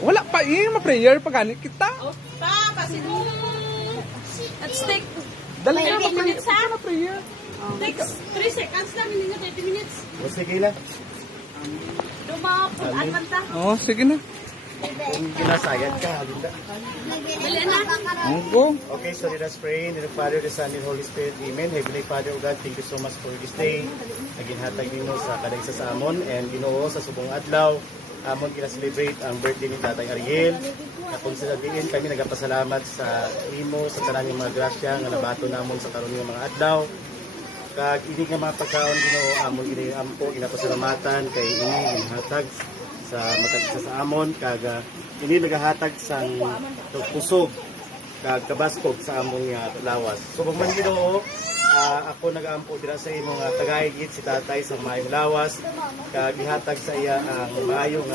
Wala pa ma-prayer pa gani kita. Pa, kasi let's take Dali na 30 minutes, ha? ma-prayer. Next 3 seconds lang, hindi na 30 minutes. O sige lang. Dumapunan man ta. Oh, sige na. Kung ginasayad ka, halinda. Dali na. Go. Okay, so let us pray. In the Father, the Son, and Holy Spirit. Amen. Heavenly Father, O God, thank you so much for this day. Naginhatag nino sa kadagsa sa amon and Ginoo sa subong adlaw. Amon kina-celebrate ang birthday ni Tatay Ariel. Kung sa sabihin kami nagapasalamat sa imo sa tanang mga grasya nga nabato namon sa karon nga mga adlaw. Kag ini nga mga pagkaon Ginoo amon ini ampo ginapasalamatan kay ini ginhatag sa matag sa amon kag ini nagahatag sang kusog kag kabaskog sa among lawas. So man Ginoo, ako nagaampo dira sa imong tagahigit si tatay sa maayong lawas kag gihatag sa iya ang maayong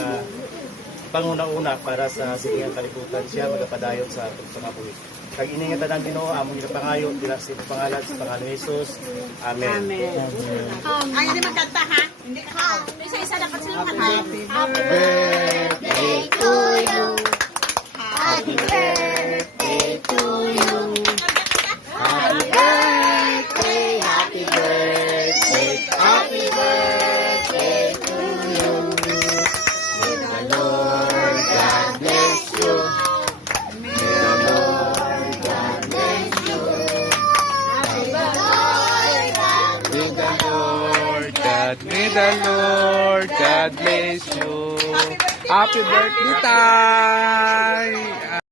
panguna-una para sa siningang kalibutan siya magapadayon sa kabuhi. Kag ini nga tanan Ginoo among gipangayo dira sa pangalan sa pangalan ni Jesus. Amen. Ay, hindi magkanta, ha? Hindi ka. Isa-isa dapat sila kanta. Happy birthday to you. Happy birthday to you. Happy birthday, happy birthday, happy birthday to you. May the Lord God bless you. May the Lord God bless you. May the Lord God May the Lord God, may the Lord God bless you. Happy birthday, Tay!